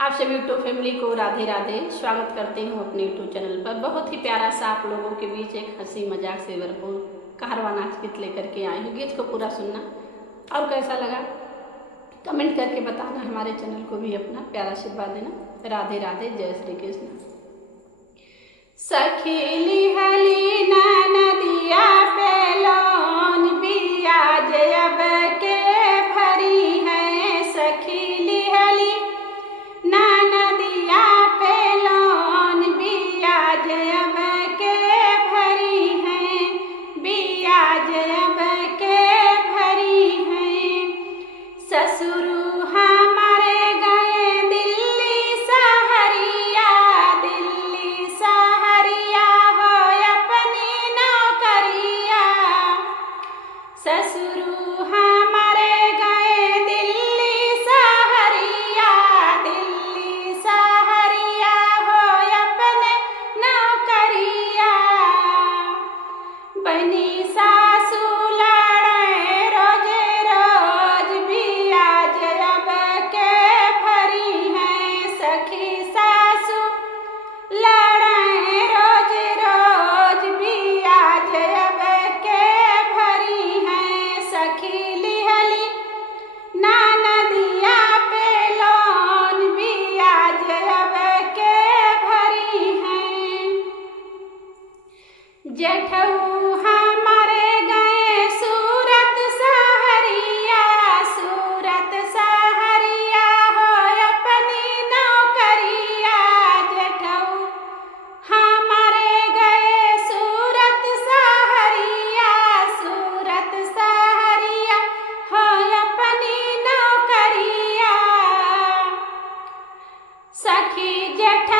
आप सभी YouTube family को राधे राधे। स्वागत करती हूँ अपने यूट्यूब चैनल पर। बहुत ही प्यारा सा आप लोगों के बीच एक हंसी मजाक से भरपूर कारवां नाच गीत लेकर के आई हूँ। गीत को पूरा सुनना और कैसा लगा कमेंट करके बताना। हमारे चैनल को भी अपना प्यारा आशीर्वाद देना। राधे राधे, जय श्री कृष्ण। सखीली हली नदिया पे लोन बिया जब के भरी है। सखीली हली नदिया पे लोन बिया जब के भरी है। बिया जब के भरी है। ससुर हमारे गए दिल्ली सहरिया। दिल्ली सहरिया हो अपनी नौकरिया। ससुर हमारे गए दिल्ली सहरिया। दिल्ली सहरिया हो अपने नौकरिया। बनी सासू लड़े रोज रोज बिया जब के भरी है। सखी सासू लड़े रोज रोज बिया जब के भरी है। सखी लिहली नदिया पे लोन बिया जब के भरी है। जेठऊ हमारे गए सूरत सहरिया। सूरत सहरिया हो अपनी नौकरिया। जेठऊ हमारे गए सूरत सहरिया। सूरत सहरिया हो अपनी नौकरिया। सखी जेठ